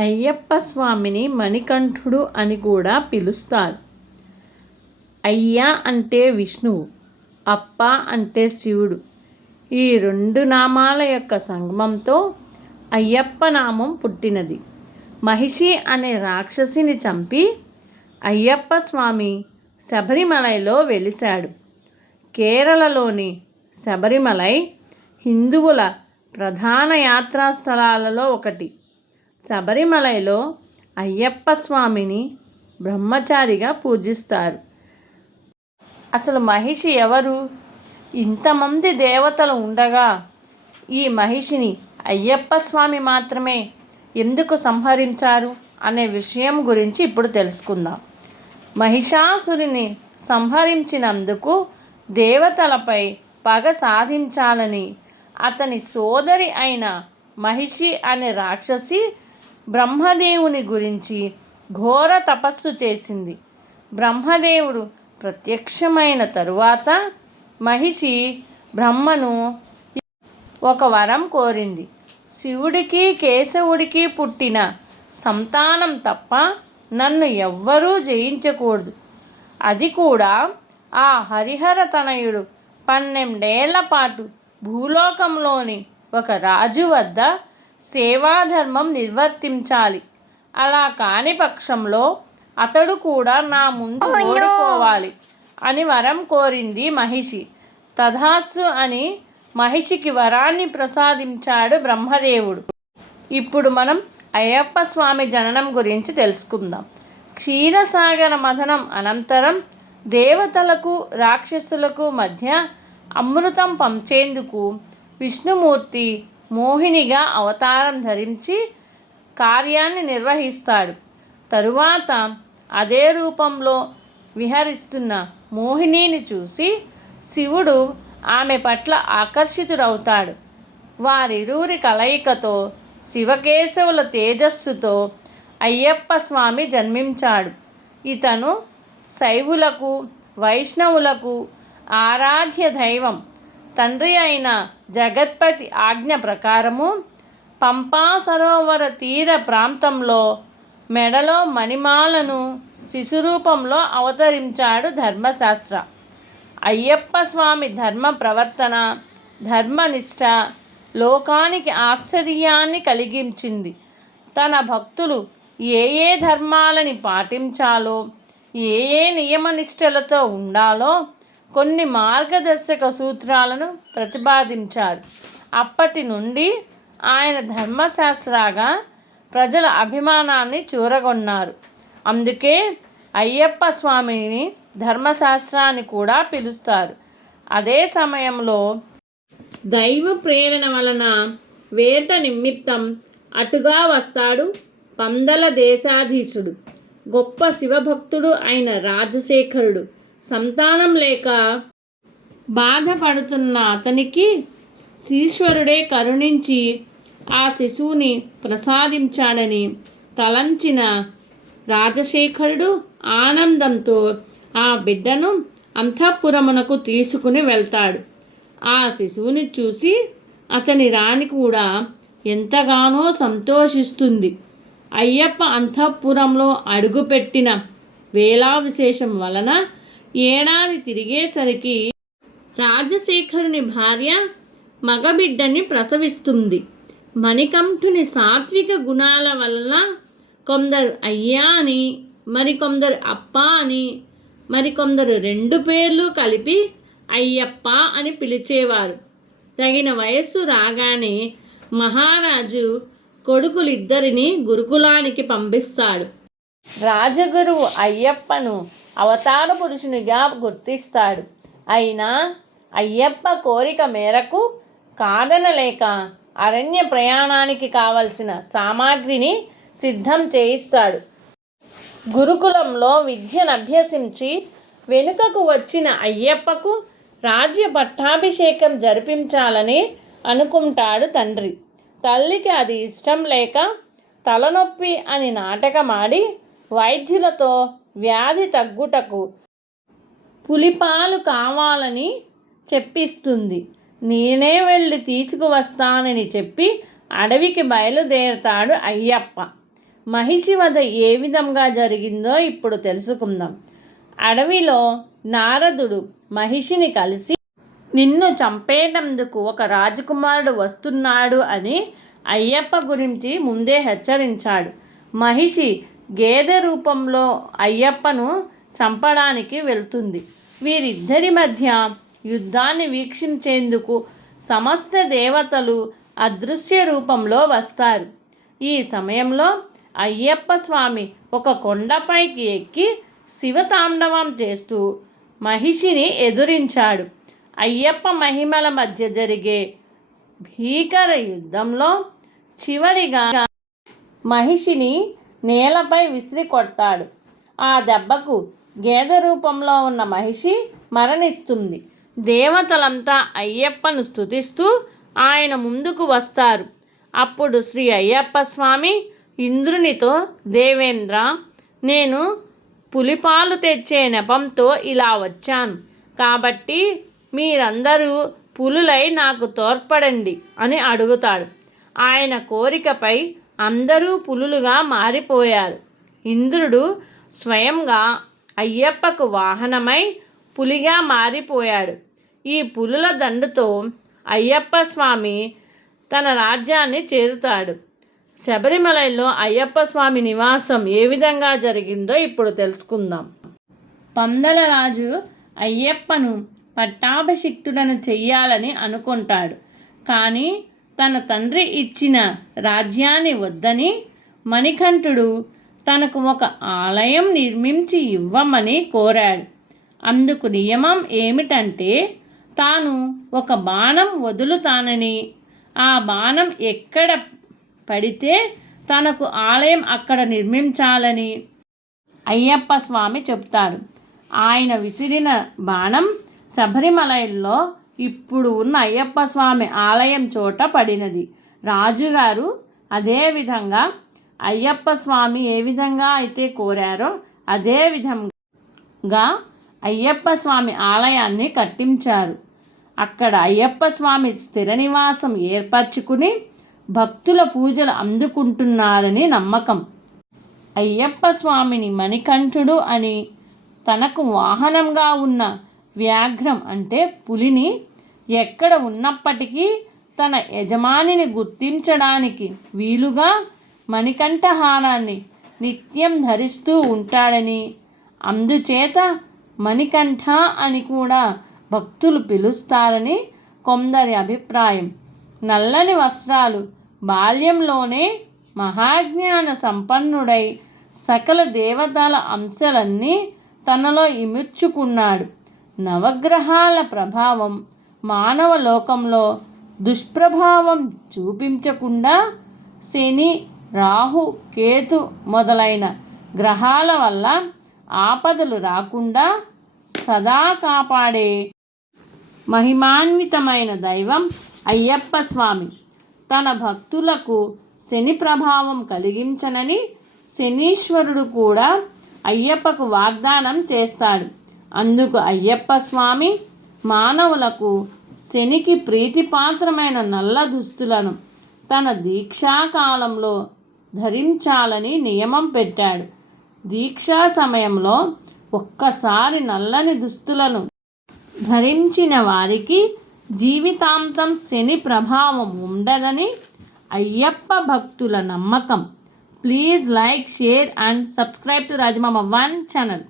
అయ్యప్ప స్వామిని మణికంఠుడు అని కూడా పిలుస్తారు. అయ్యా అంటే విష్ణువు అప్ప అంటే శివుడు. ఈ రెండు నామాల యొక్క సంగమంతో అయ్యప్ప నామం పుట్టినది. మహిషి అనే రాక్షసిని చంపి అయ్యప్ప స్వామి శబరిమలైలో వెలిశాడు. కేరళలోని శబరిమలై హిందువుల ప్రధాన యాత్రా స్థలాలలో ఒకటి. శబరిమలలో అయ్యప్ప స్వామిని బ్రహ్మచారిగా పూజిస్తారు. అసలు మహిషి ఎవరు? ఇంతమంది దేవతలు ఉండగా ఈ మహిషిని అయ్యప్ప స్వామి మాత్రమే ఎందుకు సంహరించారు అనే విషయం గురించి ఇప్పుడు తెలుసుకుందాం. మహిషాసురిని సంహరించినందుకు దేవతలపై పగ సాధించాలని అతని సోదరి అయిన మహిషి అనే రాక్షసి బ్రహ్మదేవుని గురించి ఘోర తపస్సు చేసింది. బ్రహ్మదేవుడు ప్రత్యక్షమైన తరువాత మహిషి బ్రహ్మను ఒక వరం కోరింది. శివుడికి కేశవుడికి పుట్టిన సంతానం తప్ప నన్ను ఎవ్వరూ జయించకూడదు. అది కూడా ఆ హరిహర తనయుడు పన్నెండేళ్ళ పాటు భూలోకంలోని ఒక రాజు వద్ద సేవాధర్మం నిర్వర్తించాలి. అలా కాని పక్షంలో అతడు కూడా నా ముందు ఓడిపోవాలి అని వరం కోరింది మహిషి. తథాస్సు అని మహిషికి వరాన్ని ప్రసాదించాడు బ్రహ్మదేవుడు. ఇప్పుడు మనం అయ్యప్ప స్వామి జననం గురించి తెలుసుకుందాం. క్షీరసాగర మథనం అనంతరం దేవతలకు రాక్షసులకు మధ్య అమృతం పంచేందుకు విష్ణుమూర్తి మోహినిగా అవతారం ధరించి కార్యాన్ని నిర్వహిస్తాడు. తరువాత అదే రూపంలో విహరిస్తున్న మోహినిని చూసి శివుడు ఆమె పట్ల ఆకర్షితుడవుతాడు. వారిరువురి కలయికతో శివకేశవుల తేజస్సుతో అయ్యప్ప స్వామి జన్మించాడు. ఇతను శైవులకు వైష్ణవులకు ఆరాధ్య దైవం. తండ్రి అయిన జగత్పతి ఆజ్ఞ ప్రకారము పంపా సరోవర తీర ప్రాంతంలో మెడలో మణిమాలను శిశురూపంలో అవతరించాడు ధర్మశాస్త్ర. అయ్యప్ప స్వామి ధర్మ ప్రవర్తన ధర్మనిష్ట లోకానికి ఆశ్చర్యాన్ని కలిగించింది. తన భక్తులు ఏ ఏ ధర్మాలని పాటించాలో ఏ ఏ నియమనిష్టలతో ఉండాలో కొన్ని మార్గదర్శక సూత్రాలను ప్రతిపాదించారు. అప్పటి నుండి ఆయన ధర్మశాస్త్రగా ప్రజల అభిమానాన్ని చూరగొన్నారు. అందుకే అయ్యప్ప స్వామిని ధర్మశాస్త్రాన్ని కూడా పిలుస్తారు. అదే సమయంలో దైవ ప్రేరణ వలన వేట నిమిత్తం అటుగా వస్తాడు పందల దేశాధీశుడు. గొప్ప శివభక్తుడు అయిన రాజశేఖరుడు. సంతానం లేక బాధపడుతున్న అతనికి ఈశ్వరుడే కరుణించి ఆ శిశువుని ప్రసాదించాడని తలంచిన రాజశేఖరుడు ఆనందంతో ఆ బిడ్డను అంతఃపురమునకు తీసుకుని వెళ్తాడు. ఆ శిశువుని చూసి అతని రాణి కూడా ఎంతగానో సంతోషిస్తుంది. అయ్యప్ప అంతఃపురంలో అడుగుపెట్టిన వేలా విశేషం వలన ఏడాది తిరిగేసరికి రాజశేఖరుని భార్య మగబిడ్డని ప్రసవిస్తుంది. మణికంఠుని సాత్విక గుణాల వలన కొందరు అయ్యా అని మరికొందరు అప్ప అని మరికొందరు రెండు పేర్లు కలిపి అయ్యప్ప అని పిలిచేవారు. తగిన వయస్సు రాగానే మహారాజు కొడుకులిద్దరిని గురుకులానికి పంపిస్తాడు. రాజగురువు అయ్యప్పను అవతార పురుషునిగా గుర్తిస్తాడు. అయినా అయ్యప్ప కోరిక మేరకు కాదనలేక అరణ్య ప్రయాణానికి కావలసిన సామాగ్రిని సిద్ధం చేయిస్తాడు. గురుకులంలో విద్యను అభ్యసించి వెనుకకు వచ్చిన అయ్యప్పకు రాజ్య పట్టాభిషేకం జరిపించాలని అనుకుంటాడు తండ్రి. తల్లికి అది ఇష్టం లేక తలనొప్పి అని నాటకమాడి వైద్యులతో వ్యాధి తగ్గుటకు పులిపాలు కావాలని చెప్పిస్తుంది. నేనే వెళ్ళి తీసుకువస్తానని చెప్పి అడవికి బయలుదేరతాడు అయ్యప్ప. మహిషి వధ ఏ విధంగా జరిగిందో ఇప్పుడు తెలుసుకుందాం. అడవిలో నారదుడు మహిషిని కలిసి నిన్ను చంపేటందుకు ఒక రాజకుమారుడు వస్తున్నాడు అని అయ్యప్ప గురించి ముందే హెచ్చరించాడు. మహిషి గేదె రూపంలో అయ్యప్పను చంపడానికి వెళ్తుంది. వీరిద్దరి మధ్య యుద్ధాన్ని వీక్షించేందుకు సమస్త దేవతలు అదృశ్య రూపంలో వస్తారు. ఈ సమయంలో అయ్యప్ప స్వామి ఒక కొండపైకి ఎక్కి శివతాండవం చేస్తూ మహిషిని ఎదురించాడు. అయ్యప్ప మహిమల మధ్య జరిగే భీకర యుద్ధంలో చివరిగా మహిషిని నేలపై విసిరి కొడతాడు. ఆ దెబ్బకు గేదె రూపంలో ఉన్న మహిషి మరణిస్తుంది. దేవతలంతా అయ్యప్పను స్తుతిస్తూ ఆయన ముందుకు వస్తారు. అప్పుడు శ్రీ అయ్యప్ప స్వామి ఇంద్రునితో దేవేంద్ర నేను పులిపాలు తెచ్చే నెపంతో ఇలా వచ్చాను. కాబట్టి మీరందరూ పులులై నాకు తోడ్పడండి అని అడుగుతాడు. ఆయన కోరికపై అందరూ పులులుగా మారిపోయారు. ఇంద్రుడు స్వయంగా అయ్యప్పకు వాహనమై పులిగా మారిపోయాడు. ఈ పులుల దండుతో అయ్యప్ప స్వామి తన రాజ్యాన్ని చేరుతాడు. శబరిమలలో అయ్యప్ప స్వామి నివాసం ఏ విధంగా జరిగిందో ఇప్పుడు తెలుసుకుందాం. పందల రాజు అయ్యప్పను పట్టాభిషిక్తుడను చెయ్యాలని అనుకుంటాడు. కానీ తన తండ్రి ఇచ్చిన రాజ్యాన్ని వద్దని మణికంఠుడు తనకు ఒక ఆలయం నిర్మించి ఇవ్వమని కోరాడు. అందుకు నియమం ఏమిటంటే తాను ఒక బాణం వదులుతానని ఆ బాణం ఎక్కడ పడితే తనకు ఆలయం అక్కడ నిర్మించాలని అయ్యప్ప స్వామి చెప్తారు ఆయన విసిరిన బాణం శబరిమలలో ఇప్పుడు ఉన్న అయ్యప్ప స్వామి ఆలయం చోట పడినది. రాజుగారు అదేవిధంగా అయ్యప్ప స్వామి ఏ విధంగా అయితే కోరారో అదే విధంగా అయ్యప్ప స్వామి ఆలయాన్ని కట్టించారు. అక్కడ అయ్యప్ప స్వామి స్థిర నివాసం ఏర్పరచుకుని భక్తుల పూజలు అందుకుంటున్నారని నమ్మకం. అయ్యప్ప స్వామిని మణికంఠుడు అని తనకు వాహనంగా ఉన్న వ్యాఘ్రం అంటే పులిని ఎక్కడ ఉన్నప్పటికీ తన యజమానిని గుర్తించడానికి వీలుగా మణికంఠహారాన్ని నిత్యం ధరిస్తూ ఉంటాడని. అందుచేత మణికంఠ అని కూడా భక్తులు పిలుస్తారని కొందరి అభిప్రాయం. నల్లని వస్త్రాలు బాల్యంలోనే మహాజ్ఞాన సంపన్నుడై సకల దేవతల అంశాలన్నీ తనలో ఇముడ్చుకున్నాడు నవగ్రహాల ప్రభావం మానవ లోకంలో దుష్ప్రభావం చూపించకుండా శని రాహు కేతు మొదలైన గ్రహాల వల్ల ఆపదలు రాకుండా సదా కాపాడే మహిమాన్వితమైన దైవం అయ్యప్ప స్వామి. తన భక్తులకు శని ప్రభావం కలిగించనని శనీశ్వరుడు కూడా అయ్యప్పకు వాగ్దానం చేస్తాడు. అందుకు అయ్యప్ప స్వామి మానవులకు శనికి ప్రీతిపాత్రమైన నల్ల దుస్తులను తన దీక్షాకాలంలో ధరించాలని నియమం పెట్టాడు. దీక్షా సమయంలో ఒక్కసారి నల్లని దుస్తులను ధరించిన వారికి జీవితాంతం శని ప్రభావం ఉండదని అయ్యప్ప భక్తుల నమ్మకం. Please like share and subscribe to Rajamama one channel.